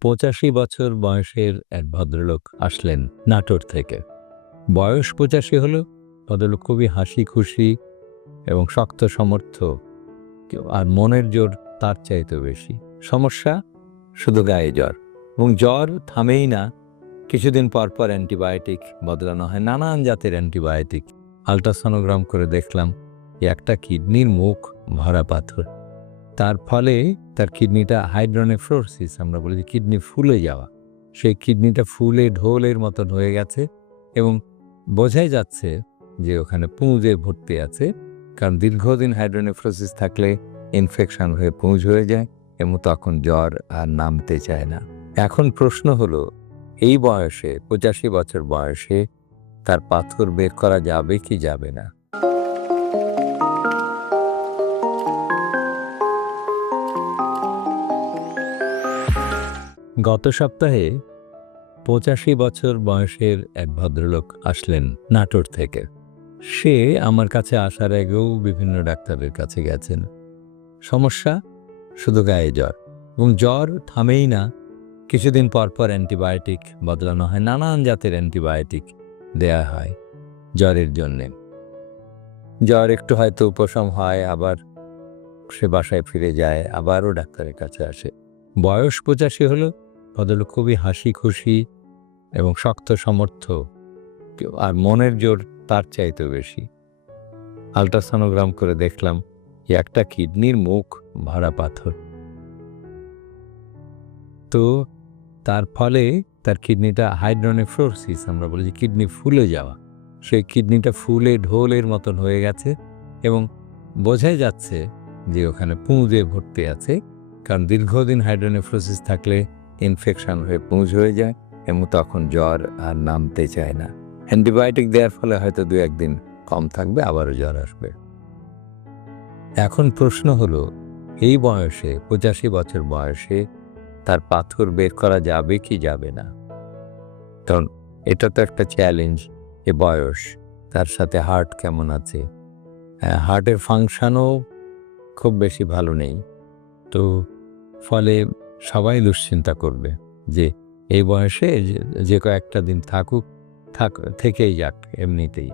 পঁচাশি বছর বয়সের এক ভদ্রলোক আসলেন নাটোর থেকে। বয়স পঁচাশি হলো, ভদ্রলোক খুবই হাসি খুশি এবং শক্ত সমর্থ। আর মনের জোর তার চাইতে বেশি। সমস্যা? শুধু গায়ে জ্বর। এবং জ্বর থামেই না, কিছুদিন পর পর অ্যান্টিবায়োটিক বদলানো হয়। নানান জাতের অ্যান্টিবায়োটিক। আলট্রাসনোগ্রাম করে দেখলাম একটা কিডনির মুখ ভরা পাথর। তার ফলে তার কিডনিটা হাইড্রোনেফ্রোসিস, আমরা বলি যে কিডনি ফুলে যাওয়া। সেই কিডনিটা ফুলে ঢোলের মতন হয়ে গেছে এবং বোঝাই যাচ্ছে যে ওখানে পুঁজে ভর্তি আছে, কারণ দীর্ঘদিন হাইড্রোনেফ্রোসিস থাকলে ইনফেকশন হয়ে পুঁজ হয়ে যায় এবং তখন জ্বর আর নামতে চায় না। এখন প্রশ্ন হলো, এই বয়সে, পঁচাশি বছর বয়সে তার পাথর বের করা যাবে কি যাবে না? গত সপ্তাহে পঁচাশি বছর বয়সের এক ভদ্রলোক আসলেন নাটোর থেকে। সে আমার কাছে আসার আগেও বিভিন্ন ডাক্তারের কাছে গেছেন। সমস্যা? শুধু গায়ে জ্বর। এবং জ্বর থামেই না, কিছুদিন পর পর অ্যান্টিবায়োটিক বদলানো হয়, নানান জাতের অ্যান্টিবায়োটিক দেয়া হয় জ্বরের জন্যে। জ্বর একটু হয়তো উপশম হয়, আবার সে বাসায় ফিরে যায়, আবারও ডাক্তারের কাছে আসে। বয়স পঁচাশি হলো ভদ্রলোক খুবই হাসি খুশি এবং শক্ত সমর্থ। আর মনের জোর তার চাইতেও বেশি। আলট্রাসনোগ্রাম করে দেখলাম একটা কিডনির মুখ ভরা পাথর। তো তার ফলে তার কিডনিটা হাইড্রোনেফ্রোসিস আমরা বলি যে কিডনি ফুলে যাওয়া। সেই কিডনিটা ফুলে ঢোলের মতন হয়ে গেছে এবং বোঝাই যাচ্ছে যে ওখানে পুঁজে ভর্তি আছে। কারণ দীর্ঘদিন হাইড্রোনেফ্রোসিস থাকলে ইনফেকশন হয়ে পুঁজ হয়ে যায় এবং তখন জ্বর আর নামতে চায় না। অ্যান্টিবায়োটিক দেওয়ার ফলে হয়তো দু একদিন কম থাকবে আবারও জ্বর আসবে। এখন প্রশ্ন হলো এই বয়সে পঁচাশি বছর বয়সে তার পাথর বের করা যাবে কি যাবে না? কারণ এটা তো একটা চ্যালেঞ্জ এ বয়স তার সাথে হার্ট কেমন আছে? হ্যাঁ, হার্টের ফাংশনও খুব বেশি ভালো নেই। তো ফলে সবাই দুশ্চিন্তা করবে যে এই বয়সে যে- কয়েকটা দিন থাকুক, থাক, থেকেই যাক এমনিতেই।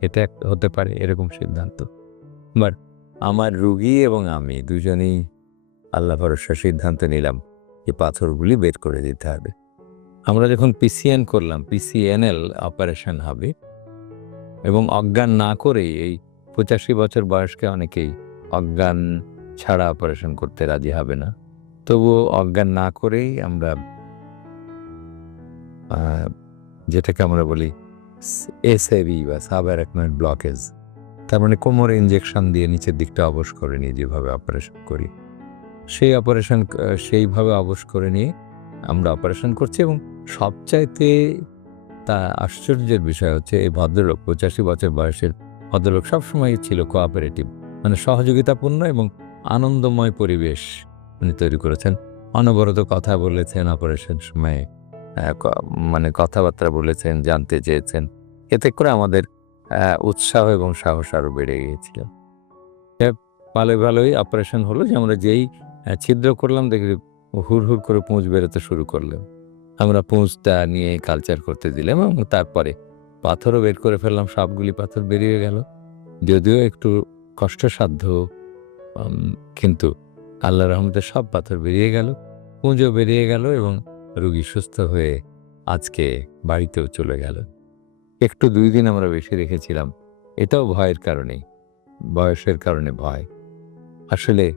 এটা হতে পারে এরকম সিদ্ধান্ত। বাট আমার রুগী এবং আমি দুজনেই আল্লাহ ভরসা সিদ্ধান্ত নিলাম যে পাথরগুলি বের করে দিতে হবে। আমরা যখন পিসিএন করলাম পিসিএনএল অপারেশন হবে এবং অজ্ঞান না করেই এই পঁচাশি বছর বয়সকে অনেকেই অজ্ঞান ছাড়া অপারেশন করতে রাজি হবে না। তবুও অজ্ঞান না করেই আমরা যেটাকে আমরা বলি এসএবি বা সাবারাকনয়েড ব্লকেজ, তার মানে কোমরে ইঞ্জেকশন দিয়ে নিচের দিকটা অবশ করে নিয়ে যেভাবে অপারেশন করি। সেই অপারেশন সেইভাবে অবশ করে নিয়ে আমরা অপারেশন করছি এবং সবচাইতে তা আশ্চর্যের বিষয় হচ্ছে এই ভদ্রলোক, পঁচাশি বছর বয়সের ভদ্রলোক সবসময় ছিল কোঅপারেটিভ মানে সহযোগিতাপূর্ণ এবং আনন্দময় পরিবেশ। উনি তৈরি করেছেন। অনবরত কথা বলেছেন, অপারেশন সময়ে মানে কথাবার্তা বলেছেন, জানতে চেয়েছেন। এতে করে আমাদের উৎসাহ এবং সাহস আরও বেড়ে গিয়েছিল। ভালোই ভালোই অপারেশন হলো যে আমরা যেই ছিদ্র করলাম, দেখি হুর হুর করে পুঁজ বেরোতে শুরু করলাম। আমরা পুঁজটা নিয়ে কালচার করতে দিলাম এবং তারপরে পাথরও বের করে ফেললাম, সবগুলি পাথর বেরিয়ে গেল। যদিও একটু কষ্টসাধ্য কিন্তু আল্লাহ রহমতে সব পাথর বেরিয়ে গেল, পুঁজো বেরিয়ে গেল এবং রুগী সুস্থ হয়ে আজকে বাড়িতেও চলে গেল। একটু দুই দিন আমরা বেশি রেখেছিলাম, এটাও ভয়ের কারণেই, বয়সের কারণে ভয়। আসলে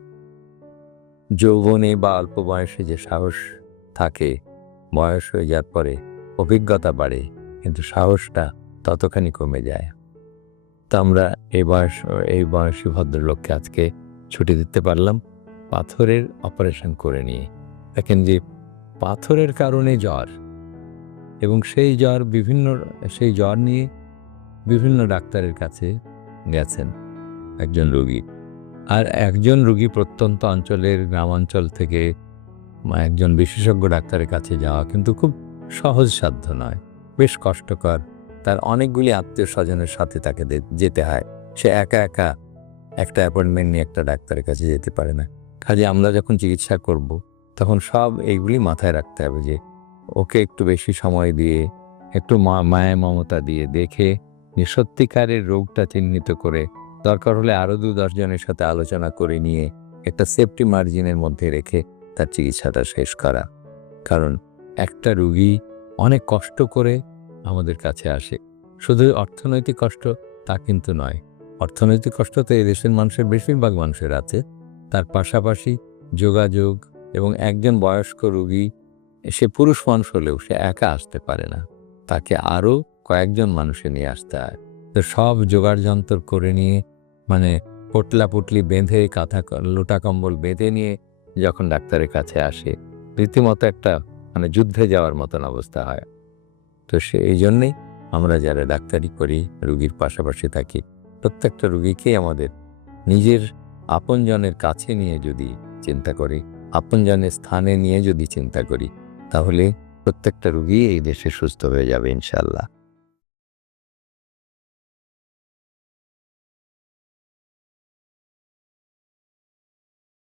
যৌবনে বা অল্প বয়সে যে সাহস থাকে, বয়স হয়ে যাওয়ার পরে অভিজ্ঞতা বাড়ে, কিন্তু সাহসটা ততখানি কমে যায়। তো আমরা এই বয়স, এই বয়সী ভদ্রলোককে আজকে ছুটি দিতে পারলাম। পাথরের অপারেশন করে নিয়ে। দেখেন যে পাথরের কারণে জ্বর এবং সেই জ্বর বিভিন্ন, সেই জ্বর নিয়ে বিভিন্ন ডাক্তারের কাছে গেছেন একজন রোগী। আর একজন রোগী প্রত্যন্ত অঞ্চলের গ্রামাঞ্চল থেকে একজন বিশেষজ্ঞ ডাক্তারের কাছে যাওয়া কিন্তু খুব সহজসাধ্য নয়। বেশ কষ্টকর। তার অনেকগুলি আত্মীয় স্বজনের সাথে তাকে যেতে হয়। সে একা একা একটা অ্যাপয়েন্টমেন্ট নিয়ে একটা ডাক্তারের কাছে যেতে পারে না। কাজে আমরা যখন চিকিৎসা করব, তখন সব এইগুলি মাথায় রাখতে হবে যে, ওকে একটু বেশি সময় দিয়ে, একটু মায়া মমতা দিয়ে দেখে, যে সত্যিকারের রোগটা চিহ্নিত করে, দরকার হলে আরও দু দশজনের সাথে আলোচনা করে নিয়ে, একটা সেফটি মার্জিনের মধ্যে রেখে তার চিকিৎসাটা শেষ করা। কারণ একটা রুগী অনেক কষ্ট করে আমাদের কাছে আসে। শুধু অর্থনৈতিক কষ্ট তা কিন্তু নয়। অর্থনৈতিক কষ্ট তো এই দেশের মানুষের, বেশিরভাগ মানুষের আছে। তার পাশাপাশি যোগাযোগ এবং একজন বয়স্ক রুগী, সে পুরুষ মানুষ হলেও সে একা আসতে পারে না। তাকে আরও কয়েকজন মানুষে নিয়ে আসতে হয়। তো সব জোগাড় যন্ত্র করে নিয়ে মানে পটলা পুটলি বেঁধে, কাঁথা লোটা কম্বল বেঁধে নিয়ে যখন ডাক্তারের কাছে আসে, রীতিমতো একটা মানে যুদ্ধে যাওয়ার মতন অবস্থা হয়। তো সে, এই জন্যেই আমরা যারা ডাক্তারি করি, রুগীর পাশাপাশি থাকি, প্রত্যেকটা রুগীকেই আমাদের নিজের আপনজনের কাছে নিয়ে যদি চিন্তা করি, আপনজনের স্থানে নিয়ে যদি চিন্তা করি, তাহলে প্রত্যেকটা রুগী এই দেশে সুস্থ হয়ে যাবে ইনশাল্লাহ